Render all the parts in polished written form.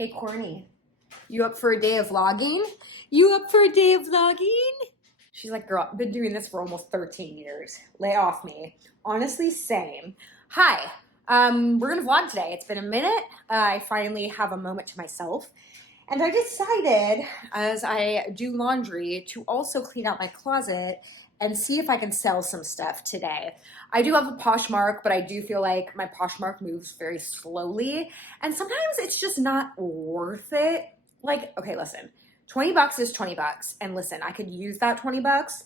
Hey, Corny, you up for a day of vlogging? You up for a day of vlogging? She's like, girl, I've been doing this for almost 13 years. Lay off me. Honestly, same. Hi, we're gonna vlog today. It's been a minute. I finally have a moment to myself. And I decided, as I do laundry, to also clean out my closet and see if I can sell some stuff today. I do have a Poshmark, but I do feel like my Poshmark moves very slowly, and sometimes it's just not worth it. Like, okay, listen, 20 bucks is 20 bucks, and listen, I could use that 20 bucks.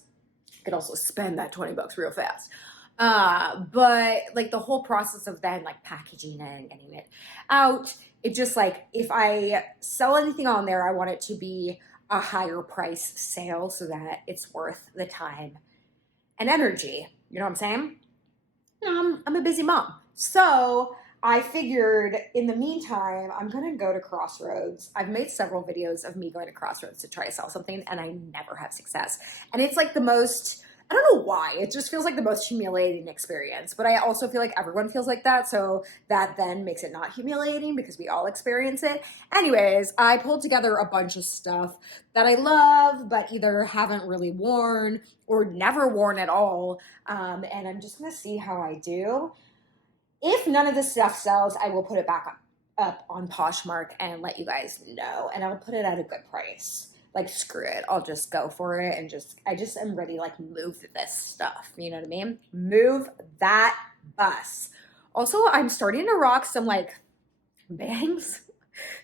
I could also spend that 20 bucks real fast. But like the whole process of then like packaging it and getting it out, it just like, if I sell anything on there, I want it to be a higher price sale so that it's worth the time and energy. You know what I'm saying? I'm a busy mom. So I figured in the meantime, I'm gonna go to Crossroads. I've made several videos of me going to Crossroads to try to sell something, and I never have success. And it's like the most, I don't know why, it just feels like the most humiliating experience. But I also feel like everyone feels like that, so that then makes it not humiliating because we all experience it. Anyways, I pulled together a bunch of stuff that I love, but either haven't really worn or never worn at all. And I'm just gonna see how I do. If none of this stuff sells, I will put it back up on Poshmark and let you guys know. And I'll put it at a good price. Like, screw it. I'll just go for it and I just am ready to like move this stuff. You know what I mean? Move that bus. Also, I'm starting to rock some like bangs.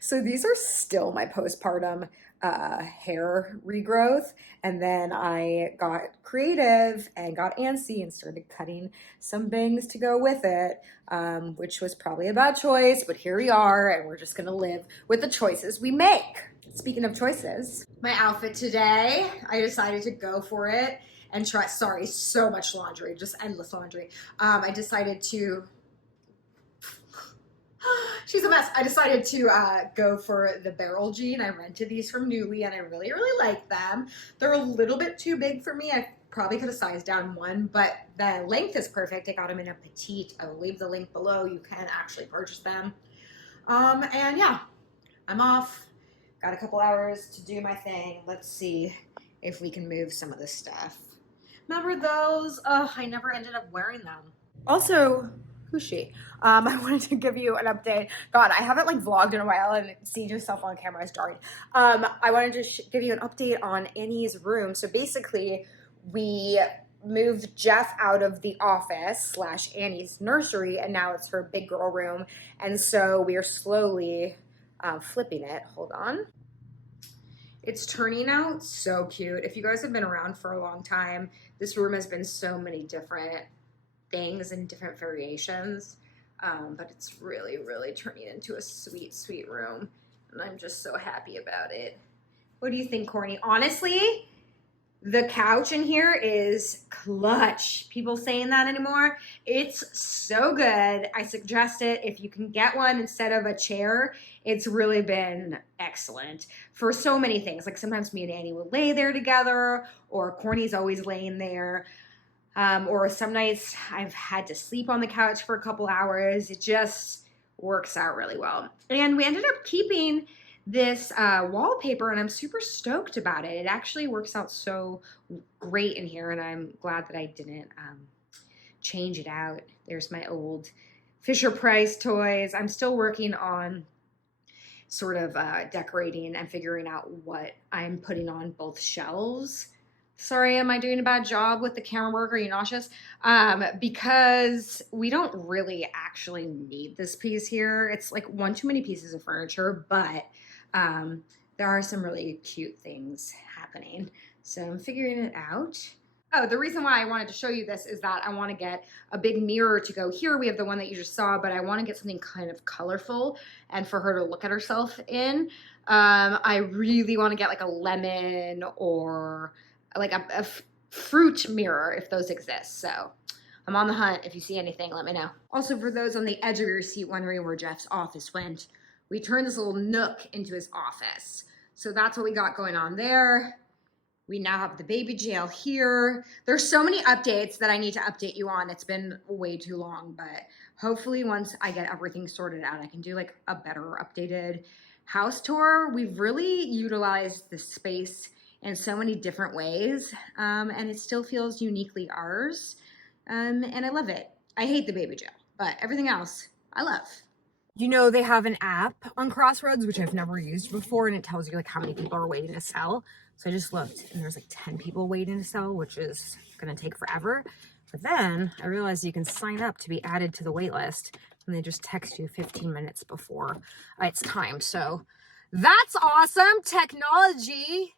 So these are still my postpartum hair regrowth. And then I got creative and got antsy and started cutting some bangs to go with it, which was probably a bad choice, but here we are, and we're just gonna live with the choices we make. Speaking of choices, my outfit today, I decided to go for it and try, sorry, so much laundry, just endless laundry. I decided to, she's a mess. I decided to go for the barrel jean. I rented these from Nuuly and I really, really like them. They're a little bit too big for me. I probably could have sized down one, but the length is perfect. I got them in a petite. I will leave the link below. You can actually purchase them. And yeah, I'm off. Got a couple hours to do my thing. Let's see if we can move some of this stuff. Remember those? Oh, I never ended up wearing them. Also, who's she? I wanted to give you an update. God, I haven't like vlogged in a while, and seeing yourself on camera is jarring. I wanted to give you an update on Annie's room. So basically, we moved Jeff out of the office / Annie's nursery, and now it's her big girl room. And so we are slowly flipping it. Hold on. It's turning out so cute. If you guys have been around for a long time, this room has been so many different things and different variations, but it's really, really turning into a sweet, sweet room, and I'm just so happy about it. What do you think, Corny? Honestly, the couch in here is clutch. People saying that anymore? It's so good. I suggest it if you can get one instead of a chair. It's really been excellent for so many things. Like sometimes me and Annie will lay there together, or Corny's always laying there. Or some nights I've had to sleep on the couch for a couple hours. It just works out really well. And we ended up keeping this wallpaper, and I'm super stoked about it. It actually works out so great in here, and I'm glad that I didn't change it out. There's my old Fisher-Price toys. I'm still working on sort of decorating and figuring out what I'm putting on both shelves. Sorry, am I doing a bad job with the camera work? Are you nauseous? Because we don't really actually need this piece here. It's like one too many pieces of furniture, but there are some really cute things happening. So I'm figuring it out. Oh, the reason why I wanted to show you this is that I want to get a big mirror to go here. We have the one that you just saw, but I want to get something kind of colorful and for her to look at herself in. I really want to get like a lemon or like a fruit mirror if those exist. So I'm on the hunt. If you see anything, let me know. Also, for those on the edge of your seat wondering where Jeff's office went, we turned this little nook into his office. So that's what we got going on there. We now have the baby jail here. There's so many updates that I need to update you on. It's been way too long, but hopefully once I get everything sorted out, I can do like a better updated house tour, we've really utilized the space in so many different ways, and it still feels uniquely ours, and I love it. I hate the baby jail, but everything else I love. You know, they have an app on Crossroads, which I've never used before, and it tells you like how many people are waiting to sell. So I just looked, and there's like 10 people waiting to sell, which is gonna take forever. But then I realized you can sign up to be added to the wait list, and they just text you 15 minutes before it's time. So that's awesome technology.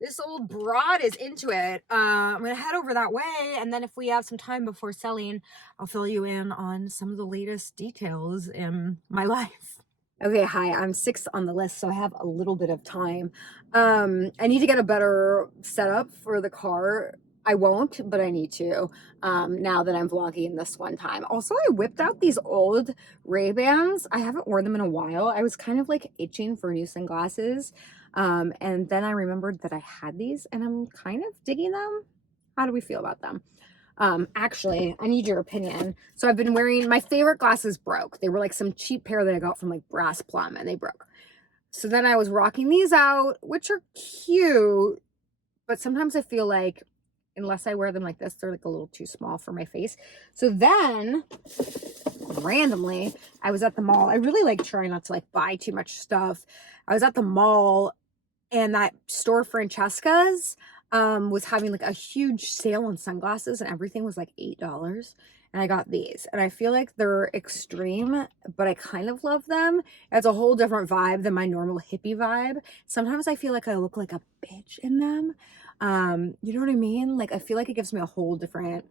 This old broad is into it. I'm gonna head over that way, and then if we have some time before selling, I'll fill you in on some of the latest details in my life. Okay, hi, I'm 6th on the list, so I have a little bit of time. I need to get a better setup for the car. I won't, but I need to, now that I'm vlogging this one time. Also, I whipped out these old Ray-Bans. I haven't worn them in a while. I was kind of like itching for new sunglasses. And then I remembered that I had these and I'm kind of digging them. How do we feel about them? Actually, I need your opinion. So I've been wearing, my favorite glasses broke. They were like some cheap pair that I got from like Brass Plum, and they broke. So then I was rocking these out, which are cute, but sometimes I feel like unless I wear them like this, they're like a little too small for my face. So then randomly, I was at the mall. I really like trying not to like buy too much stuff. I was at the mall, and that store Francesca's was having like a huge sale on sunglasses, and everything was like $8. And I got these, and I feel like they're extreme, but I kind of love them. It's a whole different vibe than my normal hippie vibe. Sometimes I feel like I look like a bitch in them. You know what I mean? Like, I feel like it gives me a whole different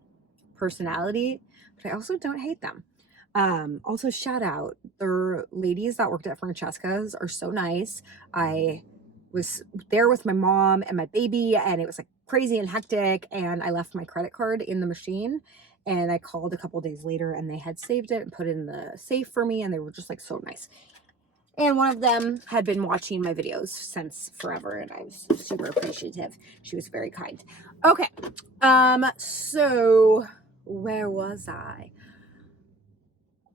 personality, but I also don't hate them. Also, shout out, the ladies that worked at Francesca's are so nice. I was there with my mom and my baby, and it was like crazy and hectic, and I left my credit card in the machine, and I called a couple days later, and they had saved it and put it in the safe for me, and they were just like so nice. And one of them had been watching my videos since forever, and I was super appreciative. She was very kind. Okay, so where was I?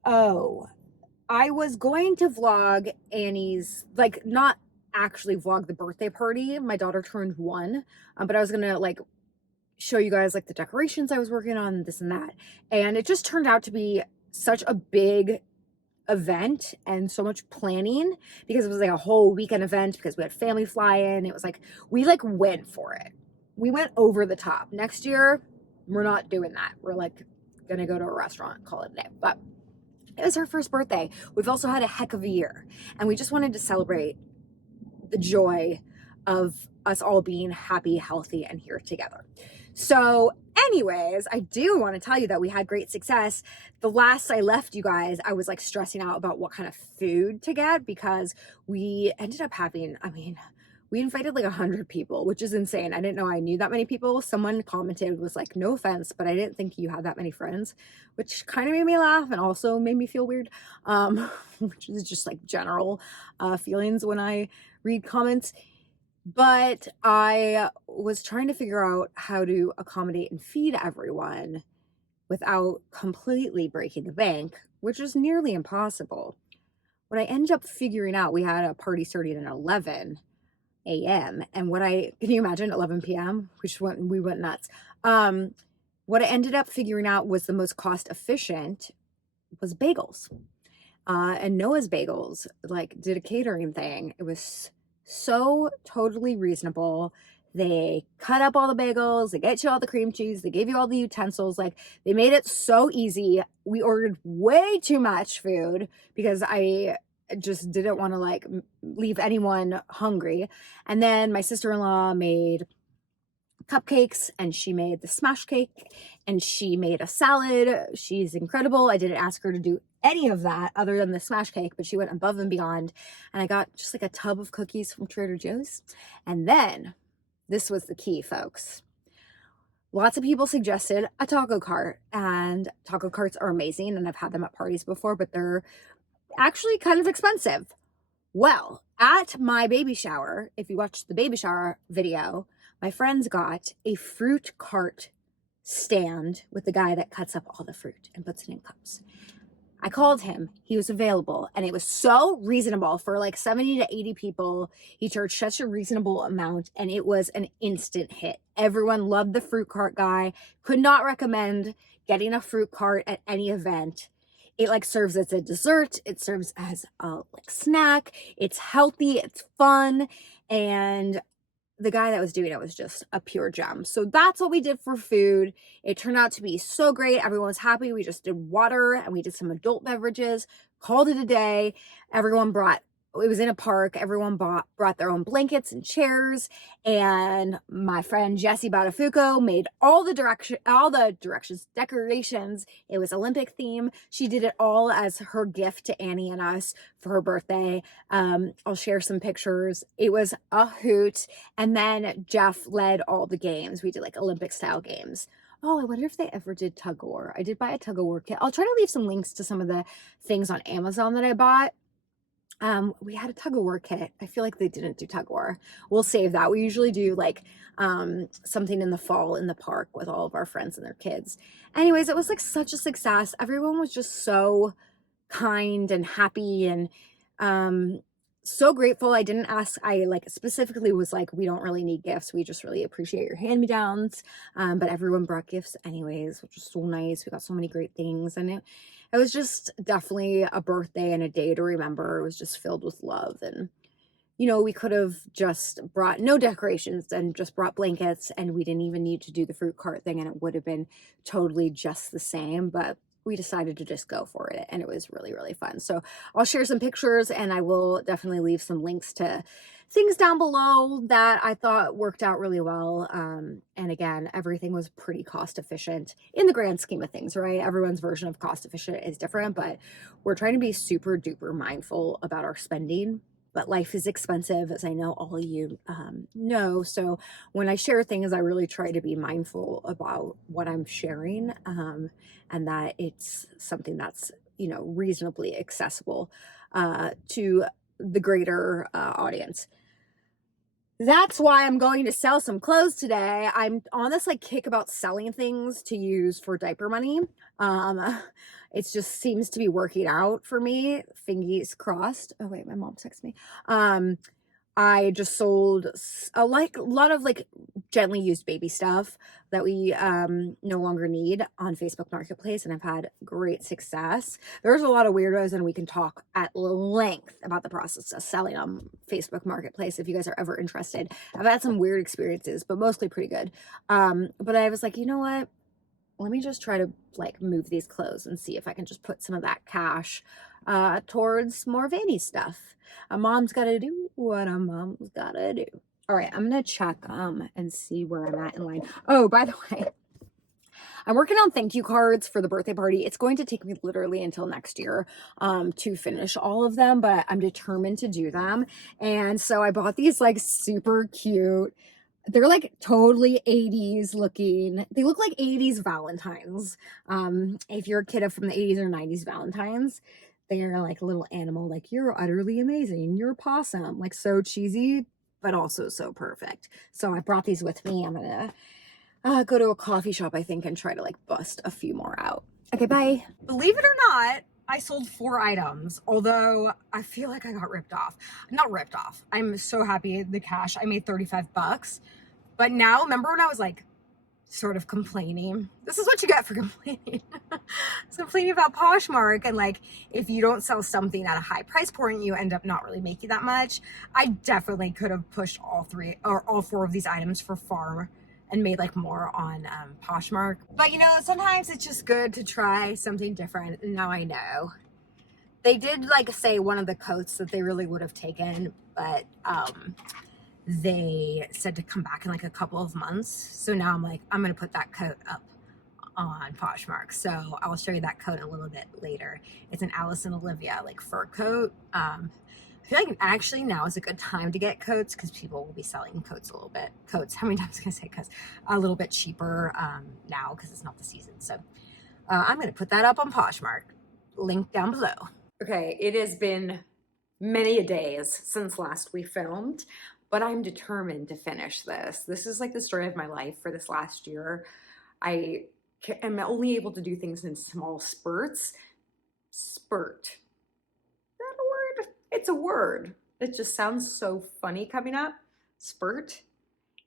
Oh, I was going to vlog Annie's, like, not actually vlog the birthday party. My daughter turned 1, but I was gonna like show you guys like the decorations I was working on, this and that. And it just turned out to be such a big event and so much planning, because it was like a whole weekend event, because we had family fly in. It was like, we like went for it. We went over the top. Next year, we're not doing that. We're like gonna go to a restaurant, call it a day. But it was her first birthday. We've also had a heck of a year, and we just wanted to celebrate the joy of us all being happy, healthy, and here together. So anyways, I do want to tell you that we had great success. The last I left you guys, I was like stressing out about what kind of food to get, because we ended up having, I mean, we invited like 100 people, which is insane. I didn't know I knew that many people. Someone commented, was like, no offense, but I didn't think you had that many friends, which kind of made me laugh and also made me feel weird, which is just like general feelings when I read comments. But I was trying to figure out how to accommodate and feed everyone without completely breaking the bank, which is nearly impossible. What I ended up figuring out, we had a party starting at 11 a.m. and can you imagine 11 p.m.? We went nuts. What I ended up figuring out was the most cost efficient was bagels. And Noah's Bagels like did a catering thing. It was so totally reasonable. They cut up all the bagels, they get you all the cream cheese, they gave you all the utensils. Like, they made it so easy. We ordered way too much food because I just didn't want to like leave anyone hungry. And then my sister-in-law made cupcakes, and she made the smash cake, and she made a salad. She's incredible. I didn't ask her to do any of that other than the smash cake, but she went above and beyond. And I got just like a tub of cookies from Trader Joe's. And then this was the key, folks. Lots of people suggested a taco cart, and taco carts are amazing, and I've had them at parties before, but they're actually kind of expensive. Well, at my baby shower, if you watched the baby shower video, my friends got a fruit cart stand with the guy that cuts up all the fruit and puts it in cups. I called him. He was available, and it was so reasonable for like 70 to 80 people. He charged such a reasonable amount, and it was an instant hit. Everyone loved the fruit cart guy. Could not recommend getting a fruit cart at any event. It like serves as a dessert. It serves as a like snack. It's healthy. It's fun. And the guy that was doing it was just a pure gem. So that's what we did for food. It turned out to be so great. Everyone was happy. We just did water and we did some adult beverages, called it a day. Everyone brought, it was in a park. Everyone brought their own blankets and chairs. And my friend Jessie Badafuco made all the decorations. It was Olympic theme. She did it all as her gift to Annie and us for her birthday. I'll share some pictures. It was a hoot. And then Jeff led all the games. We did like Olympic style games. Oh, I wonder if they ever did Tug of War. I did buy a Tug of War kit. I'll try to leave some links to some of the things on Amazon that I bought. We had a Tug of War kit. I feel like they didn't do Tug of War. We'll save that. We usually do like something in the fall in the park with all of our friends and their kids. Anyways, it was like such a success. Everyone was just so kind and happy and so grateful. I didn't ask, I like specifically was like, we don't really need gifts. We just really appreciate your hand-me-downs. But everyone brought gifts anyways, which was so nice. We got so many great things. And it was just definitely a birthday and a day to remember. It was just filled with love. And, you know, we could have just brought no decorations and just brought blankets, and we didn't even need to do the fruit cart thing, and it would have been totally just the same. But we decided to just go for it, and it was really, really fun. So I'll share some pictures, and I will definitely leave some links to things down below that I thought worked out really well. And again, everything was pretty cost efficient in the grand scheme of things, right? Everyone's version of cost efficient is different, but we're trying to be super duper mindful about our spending. But life is expensive, as I know all of you know. So when I share things, I really try to be mindful about what I'm sharing, and that it's something that's, you know, reasonably accessible to the greater audience. That's why I'm going to sell some clothes today. I'm on this like kick about selling things to use for diaper money. It just seems to be working out for me. Fingers crossed. Oh wait, my mom texted me. I just sold a lot of like gently used baby stuff that we no longer need on Facebook Marketplace, and I've had great success. There's a lot of weirdos, and we can talk at length about the process of selling on Facebook Marketplace if you guys are ever interested. I've had some weird experiences, but mostly pretty good. But I was like, you know what? Let me just try to like move these clothes and see if I can just put some of that cash towards more Vanny stuff. A mom's gotta do what a mom's gotta do. All right, I'm gonna check and see where I'm at in line. Oh, by the way, I'm working on thank you cards for the birthday party. It's going to take me literally until next year to finish all of them, but I'm determined to do them. And so I bought these like super cute, they're like totally 80s looking. They look like 80s Valentines. If you're a kid from the 80s or 90s Valentines, they're like a little animal, like you're utterly amazing. You're a possum, like so cheesy, but also so perfect. So I brought these with me. I'm gonna go to a coffee shop, I think, and try to like bust a few more out. Okay, bye. Believe it or not, I sold 4 items, although I feel like I got ripped off. Not ripped off. I'm so happy the cash. I made 35 bucks. But now, remember when I was like sort of complaining? This is what you get for complaining. I was complaining about Poshmark, and like if you don't sell something at a high price point, you end up not really making that much. I definitely could have pushed all 4 of these items for far and made like more on Poshmark. But you know, sometimes it's just good to try something different. And now I know. They did like say one of the coats that they really would have taken, but they said to come back in like a couple of months. So now I'm like, I'm gonna put that coat up on Poshmark. So I'll show you that coat a little bit later. It's an Alice and Olivia like fur coat. I feel like actually now is a good time to get coats because people will be selling coats a little bit. How many times can I say coats? A little bit cheaper now because it's not the season. So I'm going to put that up on Poshmark. Link down below. Okay, it has been many a days since last we filmed, but I'm determined to finish this. This is like the story of my life for this last year. I am only able to do things in small spurts. spurt. Is that a word? It's a word. It just sounds so funny coming up. Spurt?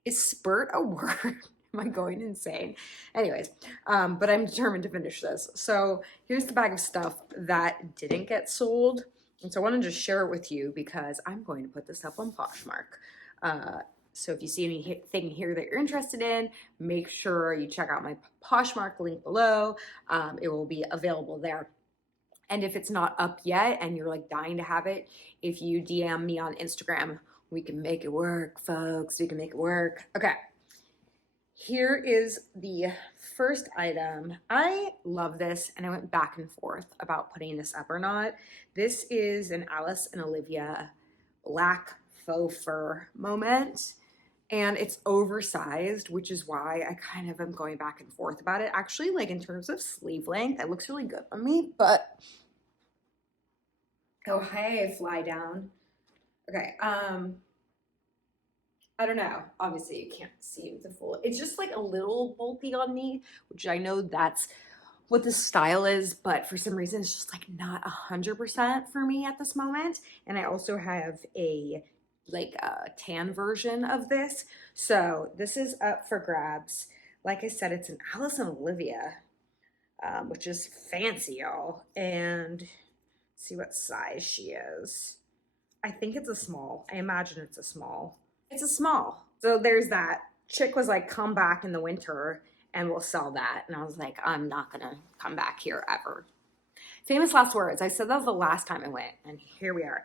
Is spurt a word? Am I going insane? Anyways, but I'm determined to finish this. So here's the bag of stuff that didn't get sold. And so I want to just share it with you because I'm going to put this up on Poshmark. So if you see anything here that you're interested in, make sure you check out my Poshmark link below. It will be available there. And if it's not up yet and you're like dying to have it, if you DM me on Instagram, we can make it work, folks. We can make it work. Okay. Here is the first item. I love this, and I went back and forth about putting this up or not. This is an Alice and Olivia black faux fur moment, and it's oversized, which is why I kind of am going back and forth about it. Actually, like in terms of sleeve length, it looks really good on me, but oh, hey, fly down. Okay, I don't know. Obviously, you can't see the full. It's just like a little bulky on me, which I know that's what the style is, but for some reason, it's just like not 100% for me at this moment. And I also have a like a tan version of this. So this is up for grabs. Like I said, it's an Alice and Olivia, which is fancy, y'all. And see what size she is. I think it's a small. I imagine it's a small. It's a small. So there's that. Chick was like, come back in the winter and we'll sell that. And I was like, I'm not going to come back here ever. Famous last words. I said that was the last time I went, and here we are.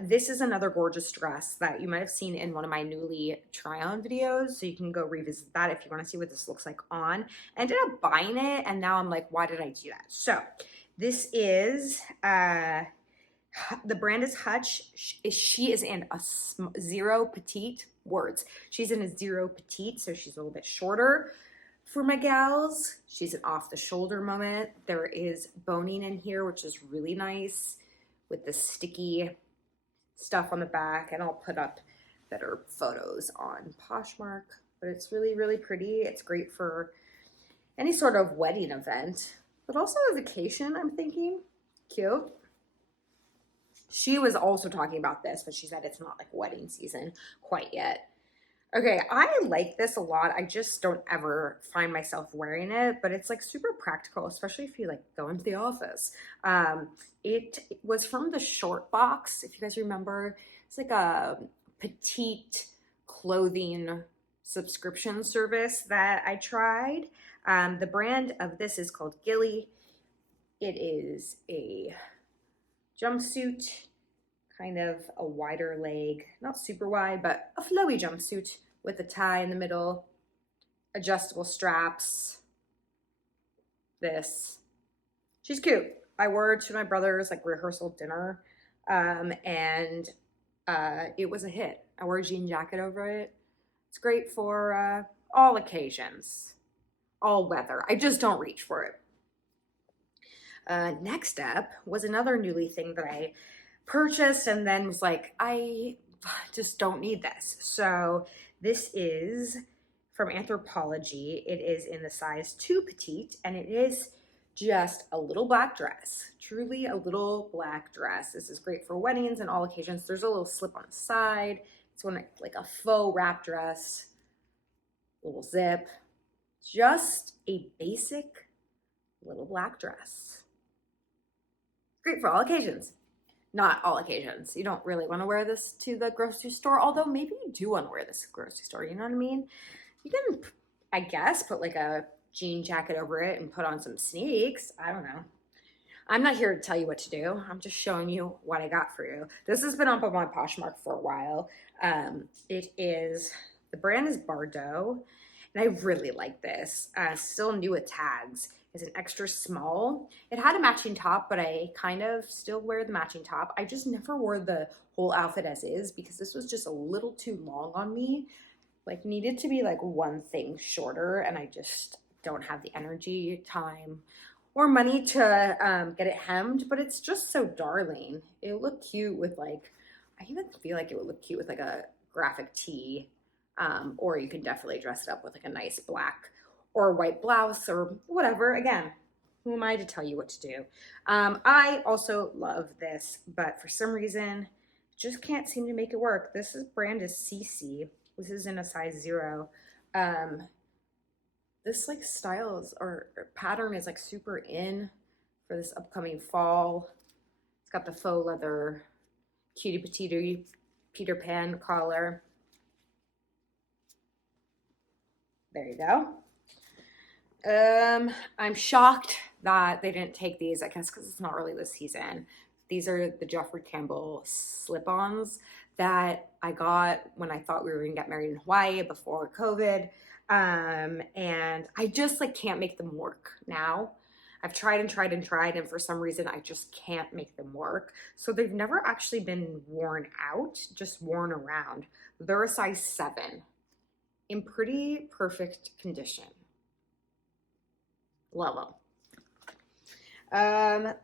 This is another gorgeous dress that you might have seen in one of my Nuuly try-on videos, so you can go revisit that if you want to see what this looks like on. I ended up buying it, and now I'm like, why did I do that? So this is... the brand is Hutch. She is in a zero petite words. She's in a zero petite, so she's a little bit shorter. For my gals, she's an off the shoulder moment. There is boning in here, which is really nice with the sticky stuff on the back. And I'll put up better photos on Poshmark, but it's really, really pretty. It's great for any sort of wedding event, but also a vacation, I'm thinking. Cute. She was also talking about this, but she said it's not like wedding season quite yet. Okay, I like this a lot. I just don't ever find myself wearing it, but it's like super practical, especially if you like go into the office. It was from the Short Box, if you guys remember. It's like a petite clothing subscription service that I tried. The brand of this is called Gilly. It is a jumpsuit, kind of a wider leg, not super wide, but a flowy jumpsuit with a tie in the middle, adjustable straps. This. She's cute. I wore her to my brother's like rehearsal dinner, and it was a hit. I wore a jean jacket over it. It's great for all occasions, all weather. I just don't reach for it. Next up was another Nuuly thing that I purchased and then was like, I just don't need this. So this is from Anthropologie. It is in the size 2 petite, and it is just a little black dress. Truly a little black dress. This is great for weddings and all occasions. There's a little slip on the side. It's one like a faux wrap dress, little zip. Just a basic little black dress. Great for all occasions. Not all occasions. You don't really want to wear this to the grocery store, although maybe you do want to wear this to the grocery store, you know what I mean? You can, I guess, put like a jean jacket over it and put on some sneaks. I don't know. I'm not here to tell you what to do. I'm just showing you what I got for you. This has been up on my Poshmark for a while. The brand is Bardot, and I really like this. Still new with tags. It's an extra small. It had a matching top, but I kind of still wear the matching top. I just never wore the whole outfit as is because this was just a little too long on me. Like needed to be like one thing shorter, and I just don't have the energy, time, or money to get it hemmed, but it's just so darling. It would look cute with like, I even feel like it would look cute with like a graphic tee, or you can definitely dress it up with like a nice black or white blouse or whatever. Again, who am I to tell you what to do? I also love this, but for some reason, just can't seem to make it work. Brand is CC. This is in a size 0. This like styles or pattern is like super in for this upcoming fall. It's got the faux leather cutie patootie Peter Pan collar. There you go. I'm shocked that they didn't take these, I guess because it's not really this season. These are the Jeffrey Campbell slip-ons that I got when I thought we were gonna get married in Hawaii before COVID. And I just like can't make them work now. I've tried and tried and tried, and for some reason I just can't make them work. So they've never actually been worn out, just worn around. They're a size 7 in pretty perfect condition. Love them.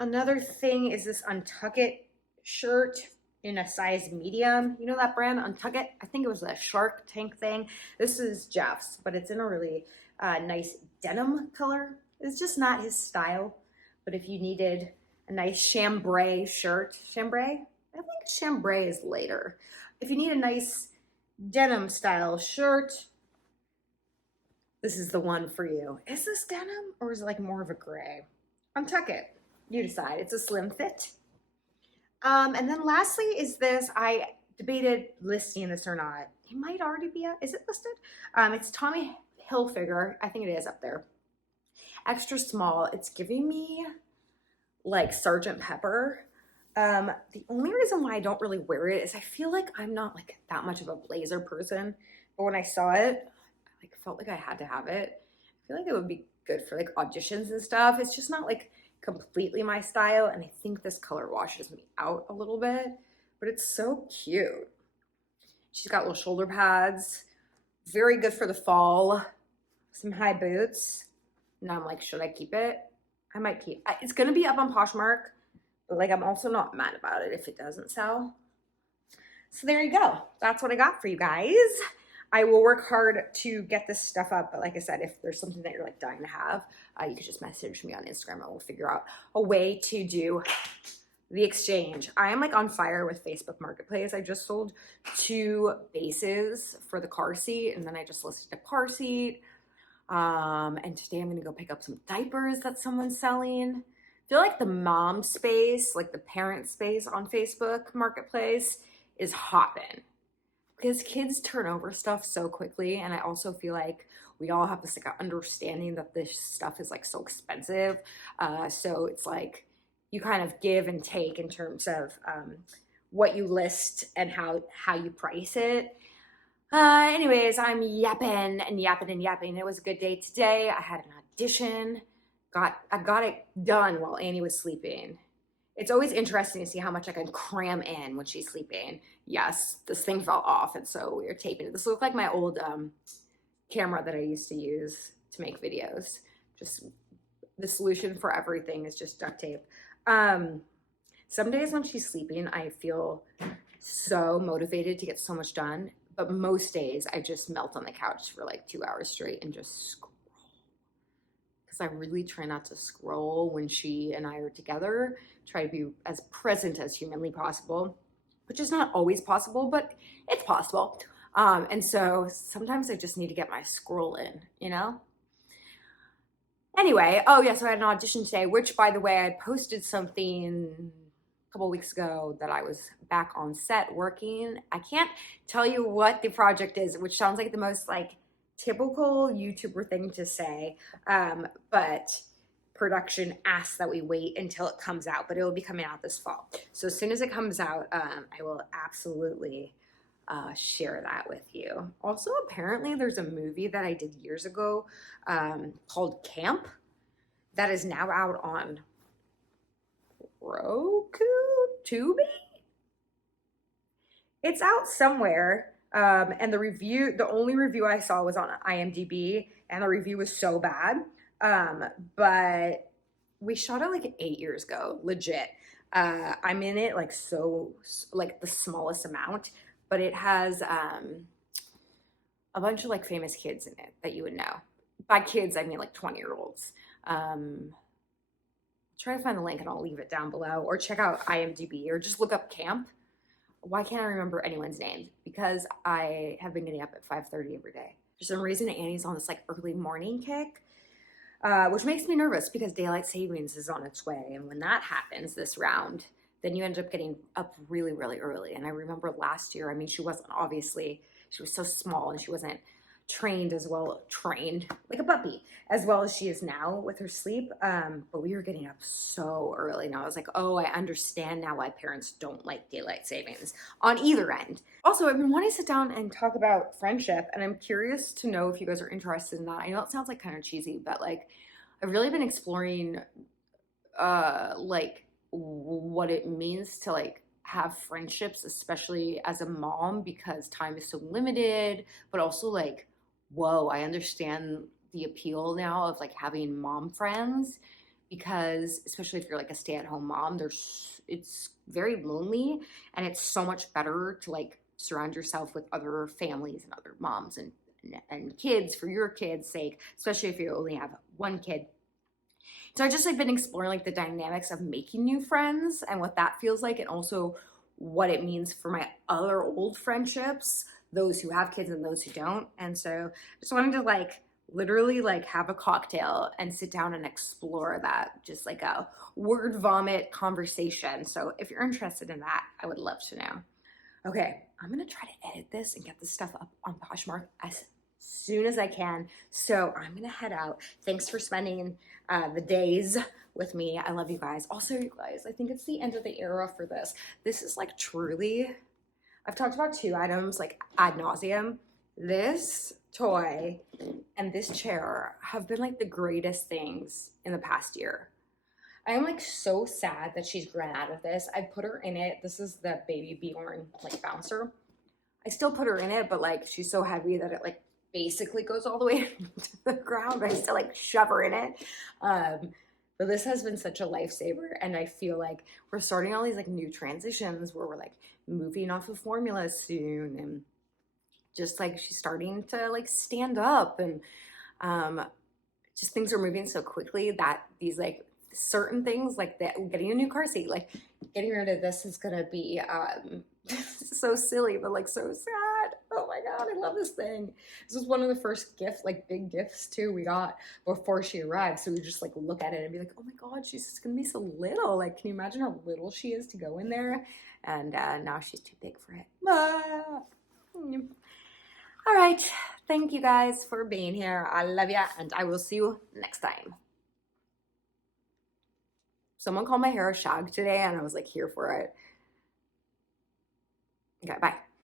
Another thing is this Untuck It shirt in a size medium. You know that brand, Untuck It? I think it was a Shark Tank thing. This is Jeff's, but it's in a really nice denim color. It's just not his style. But if you needed a nice chambray shirt, chambray? I think chambray is later. If you need a nice denim style shirt, this is the one for you. Is this denim or is it like more of a gray? Untuck It. You decide. It's a slim fit. And then lastly is this. I debated listing this or not. It might already be out. Is it listed? It's Tommy Hilfiger. I think it is up there. Extra small. It's giving me like Sergeant Pepper. The only reason why I don't really wear it is I feel like I'm not like that much of a blazer person. But when I saw it, I like felt like I had to have it. I feel like it would be good for like auditions and stuff. It's just not like completely my style, and I think this color washes me out a little bit, but it's so cute. She's got little shoulder pads, very good for the fall. Some high boots. Now I'm like, should I keep it? I might keep it. It's gonna be up on Poshmark, but like I'm also not mad about it if it doesn't sell. So there you go. That's what I got for you guys. I will work hard to get this stuff up, but like I said, if there's something that you're like dying to have, you could just message me on Instagram and we'll figure out a way to do the exchange. I am like on fire with Facebook Marketplace. I just sold 2 bases for the car seat, and then I just listed a car seat. And today I'm gonna go pick up some diapers that someone's selling. I feel like the mom space, like the parent space on Facebook Marketplace is hopping. Because kids turn over stuff so quickly, and I also feel like we all have this like understanding that this stuff is like so expensive. So it's like you kind of give and take in terms of what you list and how you price it. Anyways, I'm yapping and yapping and yapping. It was a good day today. I had an audition. I got it done while Annie was sleeping. It's always interesting to see how much I can cram in when she's sleeping. Yes, this thing fell off, and so we were taping it. This looked like my old camera that I used to use to make videos. Just the solution for everything is just duct tape. Some days when she's sleeping, I feel so motivated to get so much done. But most days, I just melt on the couch for like 2 hours straight and just scroll. Because I really try not to scroll when she and I are together. Try to be as present as humanly possible, which is not always possible, but it's possible. And so sometimes I just need to get my scroll in, you know? Anyway, oh yeah, so I had an audition today, which by the way, I posted something a couple weeks ago that I was back on set working. I can't tell you what the project is, which sounds like the most like typical YouTuber thing to say, but production asks that we wait until it comes out, but it will be coming out this fall. So as soon as it comes out, I will absolutely share that with you. Also, apparently there's a movie that I did years ago called Camp that is now out on Roku, Tubi? It's out somewhere. And the only review I saw was on IMDb, and the review was so bad. But we shot it like 8 years ago, legit. I'm in it like the smallest amount, but it has a bunch of like famous kids in it that you would know. By kids, I mean like 20-year-olds. try to find the link and I'll leave it down below, or check out IMDb or just look up camp. Why can't I remember anyone's name? Because I have been getting up at 5:30 every day. For some reason, Annie's on this like early morning kick, which makes me nervous because daylight savings is on its way. And when that happens this round, then you end up getting up really, really early. And I remember last year, I mean, she was so small and she wasn't trained like a puppy as well as she is now with her sleep, but we were getting up so early. Now I was like, oh, I understand now why parents don't like daylight savings on either end. Also, I've been wanting to sit down and talk about friendship, and I'm curious to know if you guys are interested in that. I know it sounds like kind of cheesy, but like I've really been exploring like what it means to like have friendships, especially as a mom, because time is so limited, but also like, whoa, I understand the appeal now of like having mom friends, because especially if you're like a stay-at-home mom, it's very lonely, and it's so much better to like surround yourself with other families and other moms and kids for your kids' sake, especially if you only have one kid. So I just like been exploring like the dynamics of making new friends and what that feels like, and also what it means for my other old friendships, those who have kids and those who don't. And so I just wanted to like literally like have a cocktail and sit down and explore that, just like a word vomit conversation. So if you're interested in that, I would love to know. Okay, I'm gonna try to edit this and get this stuff up on Poshmark as soon as I can. So I'm gonna head out. Thanks for spending the days with me. I love you guys. Also, you guys, I think it's the end of the era for this. This is like truly, I've talked about 2 items like ad nauseum. This toy and this chair have been like the greatest things in the past year. I am like so sad that she's grown out of this. I put her in it. This is the baby Bjorn like bouncer. I still put her in it, but like she's so heavy that it like basically goes all the way to the ground. I still like shove her in it. But this has been such a lifesaver, and I feel like we're starting all these like new transitions where we're like moving off of formula soon, and just like she's starting to like stand up, and just things are moving so quickly that these like certain things like that, getting a new car seat, like getting rid of this is gonna be so silly, but like so sad. Oh my god, I love this thing. This was one of the first gifts, like big gifts too, we got before she arrived. So we just like look at it and be like, oh my god, she's gonna be so little. Like, can you imagine how little she is to go in there? And now she's too big for it. All right, thank you guys for being here. I love you, and I will see you next time. Someone called my hair a shag today, and I was like here for it. Okay, bye.